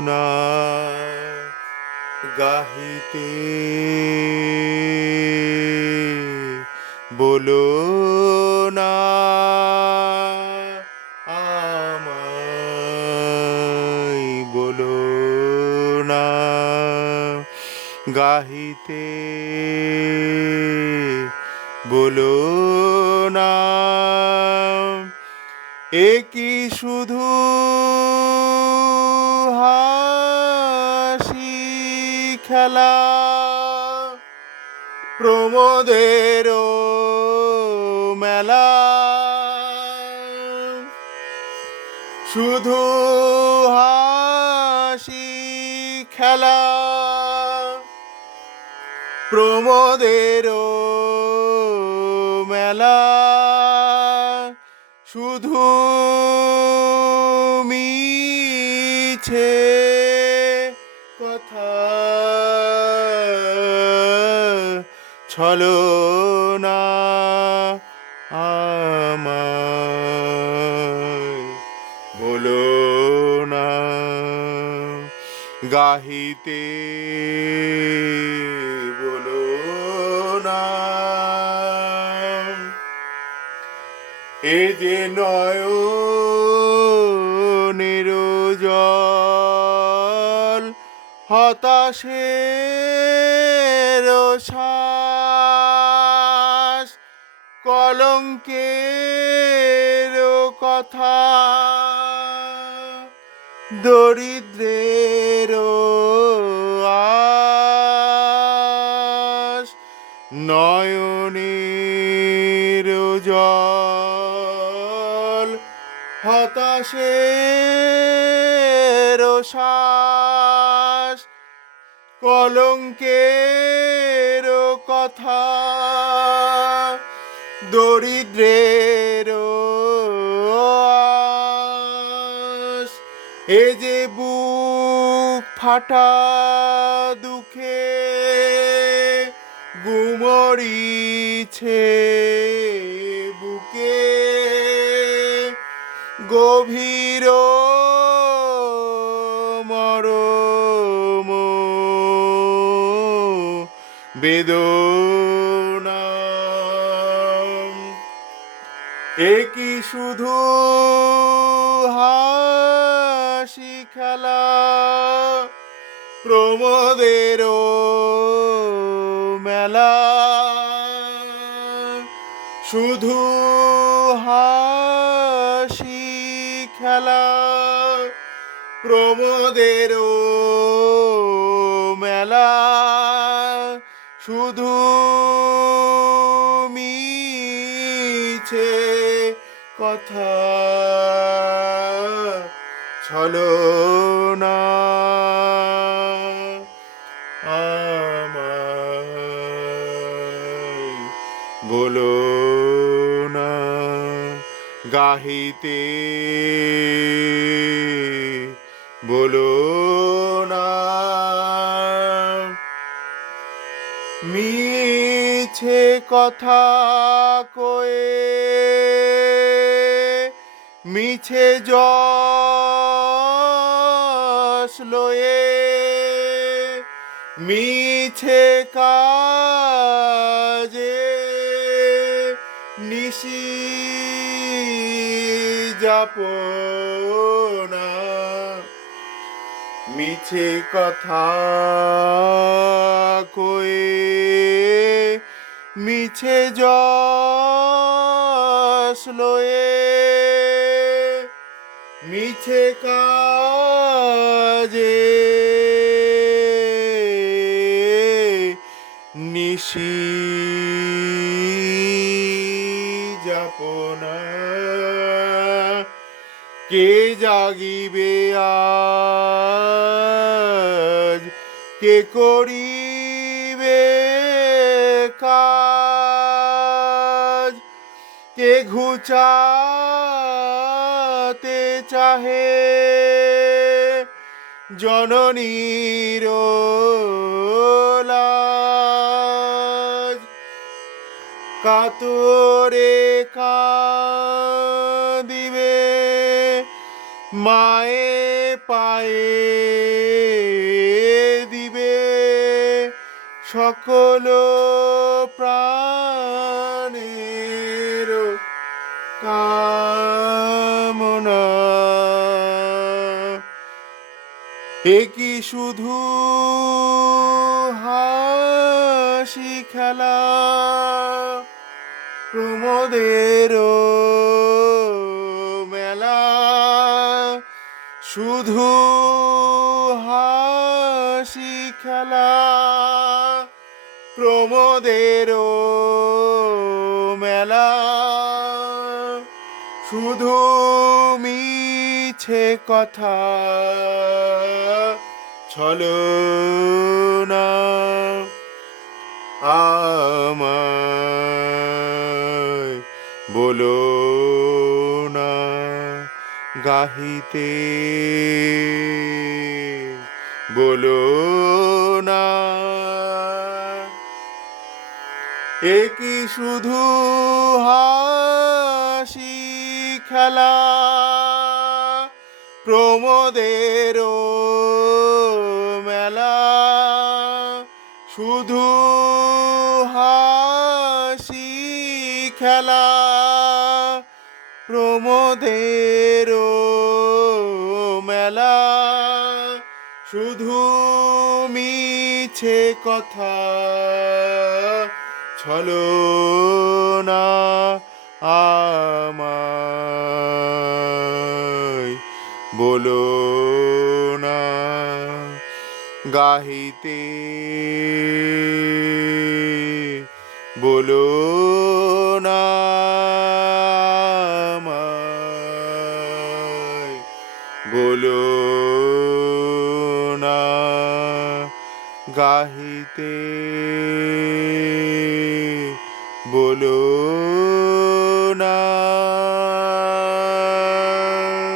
না গাহিতে বলো না আমায় বলো না গাহিতে বলো না। এ কি শুধু হাসি খেলা? প্রমোদের মেলা। শুধু হাসি খেলা। প্রমোদের মেলা। শুধু মিছে কথা। ছলো না আমায় বলো না গাহিতে বলো। নয়নের জল হতাশের শ্বাস কলঙ্কের কথা দরিদ্রের হতাশের শ্বাস কলঙ্কের কথা দরিদ্রের এ যে বুক ফাটা দুঃখে গুমরিছে গভীর মরম বেদনা। এ কি শুধু হাসি খেলা? প্রমোদের মেলা। শুধু হাসি খেলা প্রমোদের মেলা। শুধু মিছে কথা ছলো না। আমায় বলো না। গাহিতে। বলো না। মিছে কথা কয়ে মিছে যশ লয়ে মিছে কাজে যাপনা। মিছে কথা কয়ে মিছে যশ লয়ে মিছে কাজে নিশি কে জাগিবে আজ? কে করিবে কাজ? কে ঘুচাতে চাহে? জননীর কাতরে কাজ মায়ে পায়ে দিবে সকল প্রাণের কামনা। এ কি শুধু হাসি খেলা? প্রমোদের শুধু হাসি খেলা প্রমোদের মেলা। শুধু মিছে কথা ছলো না। আমায় বলো। গাহিতে। বলো না। এ কি শুধু হাসি খেলা? প্রমোদের মেলা। শুধু হাসি খেলা। প্রমোদের শুধু মিছে কথা ছলো না আমায়। বলো না গাহিতে বলো না গাহিতে বলো না